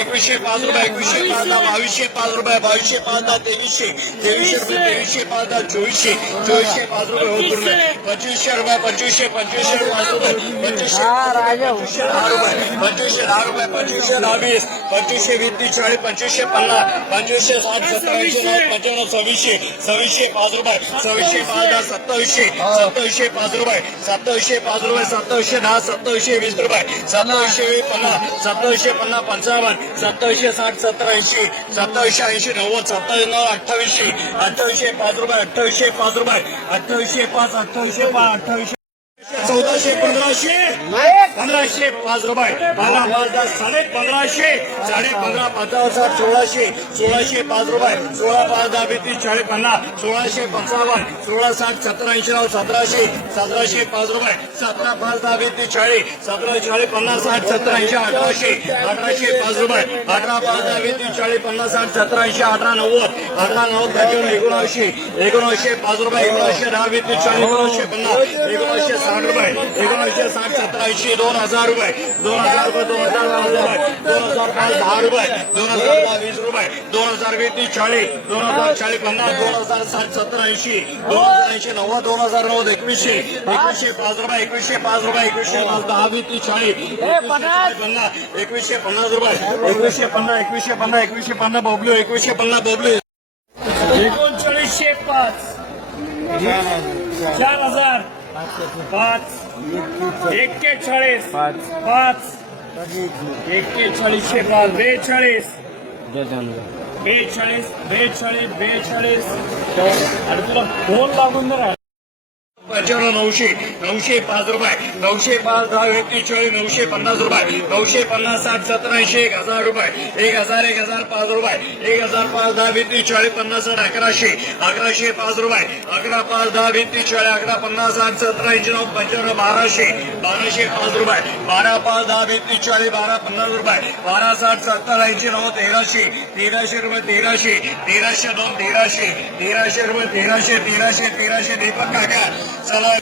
एकवीसशे 5 रुपये 2105 दहा 2205 रुपये 2205 दहा 2300 रुपये 2305 दहा 2400 5 रुपये हो पूर्ण 2500 रुपये 2500 5 रुपये 2500 10 रुपये 2500 10 रुपये 2500 10 20 2500 20 40 2500 50 2500 60 70 80 90 95 2600 5 रुपये 2605 दहा 2700 5 रुपये 2705 रुपये 2710 2720 रुपये 2750 2750 55 2760 70 80 2780 90 27 28 5 रुपये 28 5 रुपये 28 5 1400 1500 5 रुपये 15 10 1500 15 15 1600 5 रुपये 16 5 10 20 40 50 1655 16 60 17 80 1700 5 रुपये 17 5 10 20 40 17 40 50 60 70 80 1800 5 रुपये 18 5 10 20 40 50 60 70 80 18 90 19 5 रुपये 19 10 20 40 19 50 60 रुपये 1960 17 80 2000 रुपये 2000 रुपये 2005 10 रुपये 2010 20 रुपये 2020 40 2040 50 2060 70 80 2080 90 2009 2100 5 रुपये 2105 रुपये 2105 10 20 40 2150 रुपये 2150 बबलू 2150 बबलू 3905 4000 5 41 5 41 42 आणि तुला फोन लागून जरा 900 5 रुपये 905 10 41 950 रुपये 950 60 70 80 1000 रुपये 1000 5 रुपये 1005 10 20 40 50 1100 5 रुपये 11 5 10 20 40 11 50 60 70 80 95 1200 5 रुपये 12 5 10 20 40 12 50 रुपये 12 60 70 80 90 1300 रुपये 1300 2 1300 रुपये 1300 दीपक काका चला